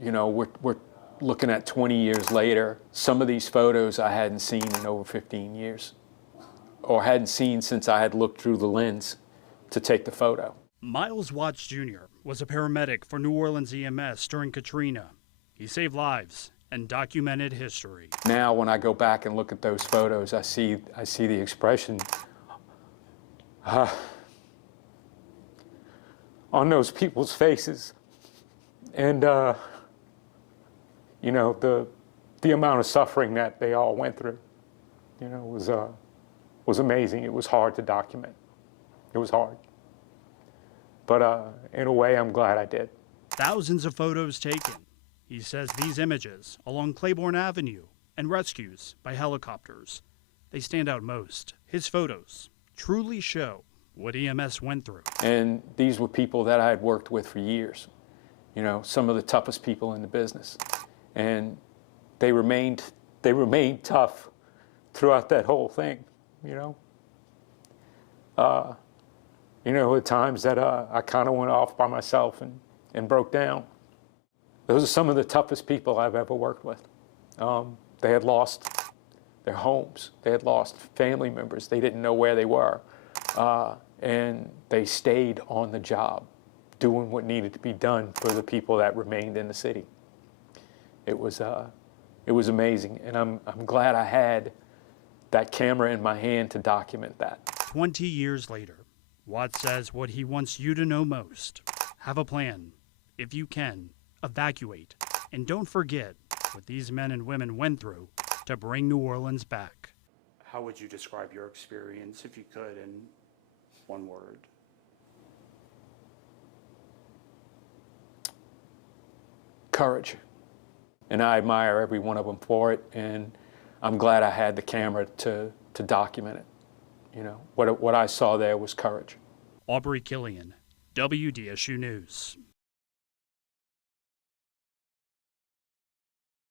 You know, we're looking at 20 years later. Some of these photos I hadn't seen in over 15 years, or hadn't seen since I had looked through the lens to take the photo. Miles Watts Jr. was a paramedic for New Orleans EMS during Katrina. He saved lives and documented history. Now, when I go back and look at those photos, I see the expression on those people's faces, and you know, the amount of suffering that they all went through, you know, was amazing. It was hard to document. It was hard. But in a way, I'm glad I did. Thousands of photos taken. He says these images along Claiborne Avenue and rescues by helicopters, they stand out most. His photos truly show what EMS went through. And these were people that I had worked with for years. You know, some of the toughest people in the business. And they remained tough throughout that whole thing, you know. You know, at times that I kind of went off by myself and broke down. Those are some of the toughest people I've ever worked with. They had lost their homes. They had lost family members. They didn't know where they were. And they stayed on the job, doing what needed to be done for the people that remained in the city. It was amazing, and I'm glad I had that camera in my hand to document that. 20 years later, Watts says what he wants you to know most: have a plan. If you can, evacuate. And don't forget what these men and women went through to bring New Orleans back. How would you describe your experience, if you could, in one word? Courage. And I admire every one of them for it, and I'm glad I had the camera to document it. You know, what I saw there was courage. Aubrey Killian, WDSU News.